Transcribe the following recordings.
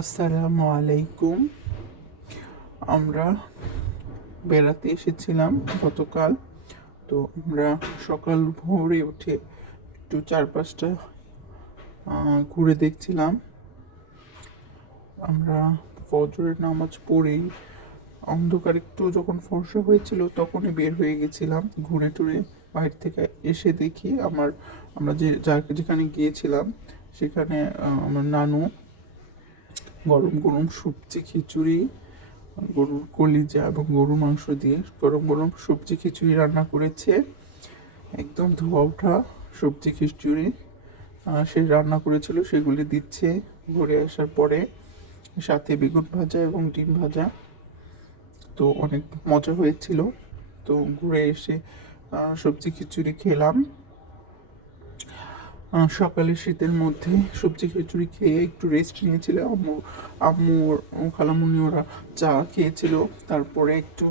আসসালামু আলাইকুম। আমরা বেড়াতে এসেছিলাম গতকাল। তো আমরা সকাল ভোরে উঠে একটু চারপাশটা ঘুরে দেখছিলাম। আমরা ফজরের নামাজ পড়েই অন্ধকার একটু যখন ফর্সা হয়েছিল তখনই বের হয়ে গেছিলাম ঘুরে টুরে বাইরে থেকে এসে দেখি আমার, আমরা যে যেখানে গিয়েছিলাম সেখানে আমার নানু গরম গরম সবজি খিচুড়ি, গরুর কলিজা এবং গরু মাংস দিয়ে গরম গরম সবজি খিচুড়ি রান্না করেছে। একদম ধোয়া ওঠা সবজি খিচুড়ি সে রান্না করেছিল, সেগুলি দিচ্ছে ঘুরে আসার পরে। সাথে বেগুন ভাজা এবং ডিম ভাজা। তো অনেক মজা হয়েছিল। তো ঘুরে এসে সবজি খিচুড়ি খেলাম। সকালে শীতের মধ্যে সবজি খিচুড়ি খেয়ে একটু রেস্ট নিয়েছিল। আম্মু আম্মুর খালামুনি ওরা চা খেয়েছিল। তারপরে একটু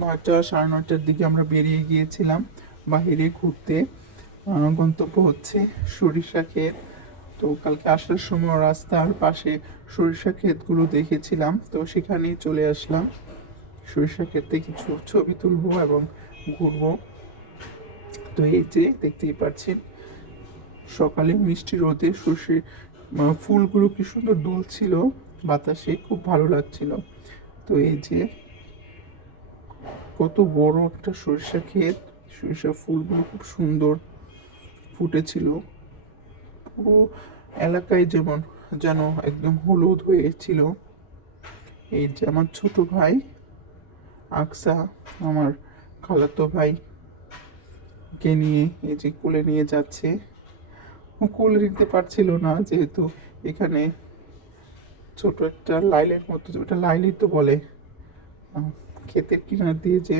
নয়টা, সাড়ে নয়টার দিকে আমরা বেরিয়ে গিয়েছিলাম বাইরে ঘুরতে। গন্তব্য হচ্ছে সরিষা ক্ষেত। তো কালকে আসার সময় রাস্তার পাশে সরিষা ক্ষেতগুলো দেখেছিলাম। তো সেখানেই চলে আসলাম। সরিষা ক্ষেতে কিছু ছবি তুলবো এবং ঘুরবো। তো এই যে দেখতেই পাচ্ছেন সকালে মিষ্টি রোদে সর্ষে ফুলগুলো কি সুন্দর দুলছিল, বাতাসে খুব ভালো লাগছিল। তো এই যে কত বড় একটা সরিষা ক্ষেত, সরিষা ফুলগুলো খুব সুন্দর ফুটেছিল। পুরো এলাকায় যেমন যেন একদম হলুদ হয়েছিল। এই যে আমার ছোট ভাই, আকসা, আমার খালাতো ভাই, কে নিয়ে এই যে কোলে নিয়ে যাচ্ছে। কোলে নিতে পারছিল না, যেহেতু এখানে ছোট একটা লাইলের মতো ওটা লাইলই তো বলে। ক্ষেতের কিনার দিয়ে যে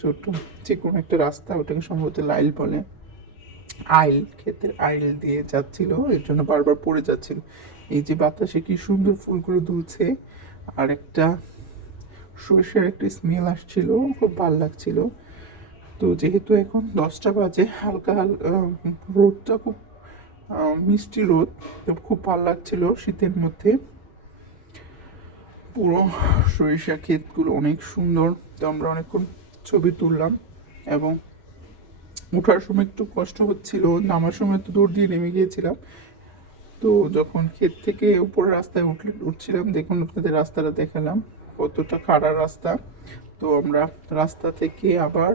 ছোট যে কোনো একটা রাস্তা, ওটাকে সম্ভবত লাইল বলে। আইল, ক্ষেতের আইল দিয়ে যাচ্ছিল, এর জন্য বারবার পড়ে যাচ্ছিল। এই যে বাতাসে কি সুন্দর ফুলগুলো দুলছে, আর একটা সর্ষের একটা স্মেল আসছিল, খুব ভালো লাগছিল। তো যেহেতু এখন দশটা বাজে, হালকা হালকা রোদটা খুব মিষ্টি রোদ খুব ভালো লাগছিল শীতের মধ্যে। পুরো সরিষা ক্ষেতগুলো অনেক সুন্দর, তো আমরা অনেকক্ষণ ছবি তুললাম এবং ওঠার সময় একটু কষ্ট হচ্ছিল, নামার সময় তো দৌড় দিয়ে নেমে গিয়েছিলাম। তো যখন ক্ষেত থেকে উপরে রাস্তায় উঠলে, উঠছিলাম, দেখুন আপনাদের রাস্তাটা দেখালাম, কতটা খাড়া রাস্তা। তো আমরা রাস্তা থেকে আবার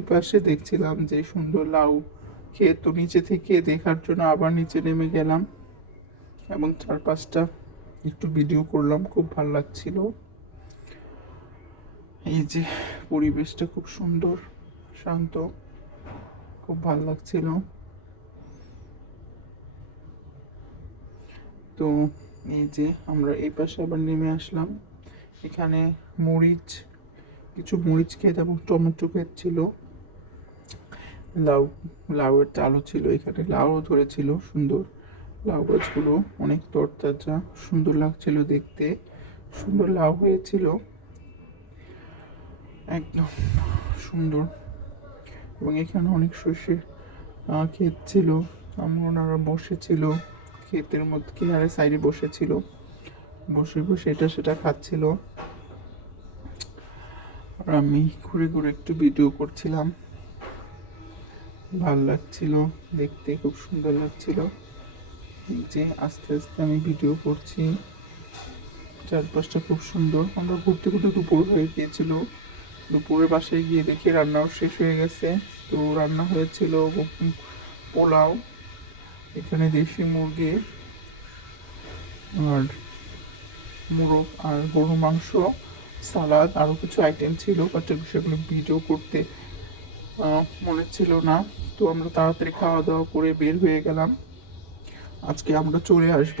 পাশে দেখছিলাম যে সুন্দর লাউ ক্ষেত। তো নিচে থেকে দেখার জন্য আবার নিচে নেমে গেলাম এবং চারপাশটা একটু ভিডিও করলাম, খুব ভালো লাগছিল। এই যে পরিবেশটা খুব সুন্দর, শান্ত, খুব ভালো লাগছিল। তো এই যে আমরা এই পাশে আবার নেমে আসলাম। এখানে মরিচ, কিছু মরিচ ক্ষেত এবং টমেটো ক্ষেত ছিল। লাউ লাউয়ের চালও ছিল এখানে। লাউও ধরেছিল সুন্দর। লাউ গাছগুলো অনেক তরতাজা সুন্দর লাগছিল দেখতে। সুন্দর লাউ হয়েছিল। একদম সুন্দর। এবং এখানে অনেক আহ, ক্ষেত ছিল। আমার ওনারা বসেছিল। ক্ষেতের মধ্যে কিনারে সাইডে বসেছিল। বসে বসে এটা সেটা খাচ্ছিল। আর আমি ঘুরে ঘুরে একটু ভিডিও করছিলাম। ভালো লাগছিল, দেখতে খুব সুন্দর লাগছিল। যে আস্তে আস্তে আমি ভিডিও করছি, চারপাশটা খুব সুন্দর। আমরা ঘুরতে ঘুরতে দুপুর হয়ে গিয়েছিল। দুপুরের পাশে গিয়ে দেখি রান্নাও শেষ হয়ে গেছে। তো রান্না হয়েছিল পোলাও, এখানে দেশি মুরগি, আর মোরগ আর গরু মাংস, সালাদ আরও কিছু আইটেম ছিল। বাট সেগুলো ভিডিও করতে মনে ছিল না। তো আমরা তাড়াতাড়ি খাওয়া দাওয়া করে বের হয়ে গেলাম। আজকে আমরা চলে আসব।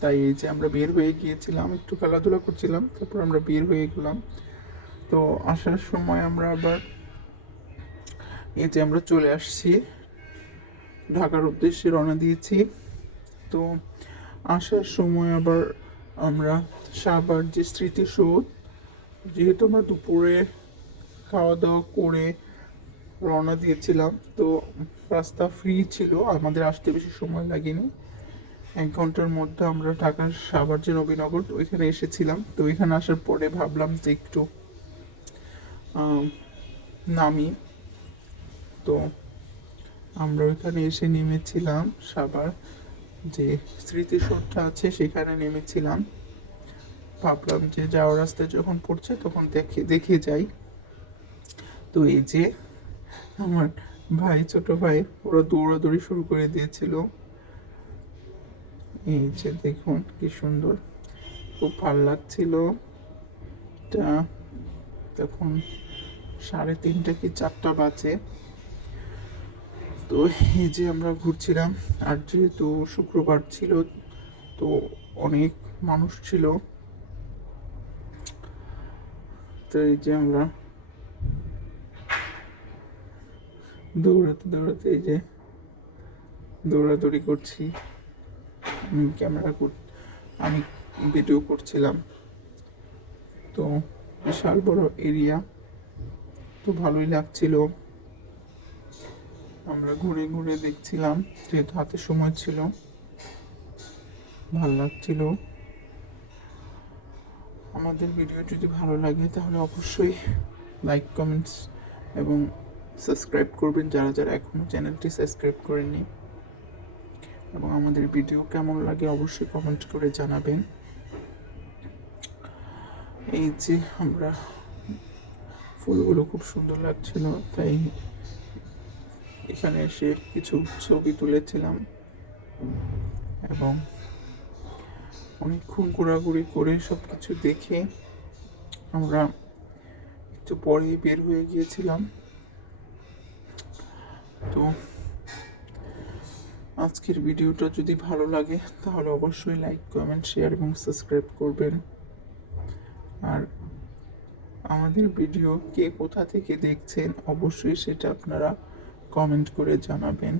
তাই এই যে আমরা বের হয়ে গিয়েছিলাম, একটু খেলাধুলা করছিলাম, তারপর আমরা বের হয়ে গেলাম। তো আসার সময় আমরা আবার এই যে আমরা চলে আসছি। ঢাকার উদ্দেশ্যে রওনা দিয়েছি। তো আসার সময় আবার আমরা সাবার যে স্মৃতিসৌধ, যেহেতু আমরা দুপুরে খাওয়া দাওয়া করে রওনা দিয়েছিলাম। তো রাস্তা ফ্রি ছিল, আমাদের আসতে বেশি সময় লাগেনি। এক ঘণ্টার মধ্যে আমরা ঢাকার সাভার যে নবীনগর তো ওইখানে এসেছিলাম। তো ওইখানে আসার পরে ভাবলাম যে একটু নামি। তো আমরা ওইখানে এসে নেমেছিলাম সাভার। যে স্মৃতিসৌধটা আছে সেখানে নেমেছিলাম। ভাবলাম যে যাওয়ার রাস্তায় যখন পড়ছে তখন দেখে দেখে যাই। তো এই যে আমার ভাই, ছোট ভাই, ওরা দৌড়াদৌড়ি শুরু করে দিয়েছিল। এই যে দেখুন কি সুন্দর, খুব ভালো লাগছিল। তখন সাড়ে তিনটা কি চারটা বাজে। তো এই যে আমরা ঘুরছিলাম, আর যেহেতু শুক্রবার ছিল, তো অনেক মানুষ ছিল। তো এই যে আমরা দৌড়াতে দৌড়াতে এই যে দৌড়াদৌড়ি করছি। আমি ক্যামেরা কর, আমি ভিডিও করছিলাম। তো বিশাল বড় এরিয়া। তো ভালোই লাগছিল। আমরা ঘুরে ঘুরে দেখছিলাম যেহেতু হাতে সময় ছিল। ভালো লাগছিল। আমাদের ভিডিও যদি ভালো লাগে তাহলে অবশ্যই লাইক, কমেন্টস এবং সাবস্ক্রাইব করবেন যারা যারা এখনও চ্যানেলটি সাবস্ক্রাইব করেননি। এবং আমাদের ভিডিও কেমন লাগে অবশ্যই কমেন্ট করে জানাবেন। এই যে আমরা ফুলগুলো খুব সুন্দর লাগছিল, তাই এখানে এসে কিছু ছবি তুলেছিলাম। এবং অনেকক্ষণ ঘোরাঘুরি করে সব কিছু দেখে আমরা একটু পরে বের হয়ে গিয়েছিলাম। তো আজকের ভিডিওটা যদি ভালো লাগে, তাহলে অবশ্যই লাইক কমেন্ট শেয়ার এবং সাবস্ক্রাইব করবেন। আর আমাদের ভিডিও কে কোথা থেকে দেখছেন, অবশ্যই সেটা আপনারা কমেন্ট করে জানাবেন।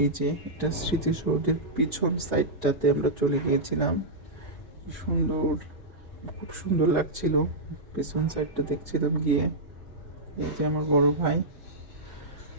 এই যে এটা স্মৃতিসৌধের পিছন সাইডটাতে আমরা চলে গিয়েছিলাম। সুন্দর, খুব সুন্দর লাগছিল। পিছন সাইডটা দেখছিলাম গিয়ে। এই যে আমার বড় ভাই।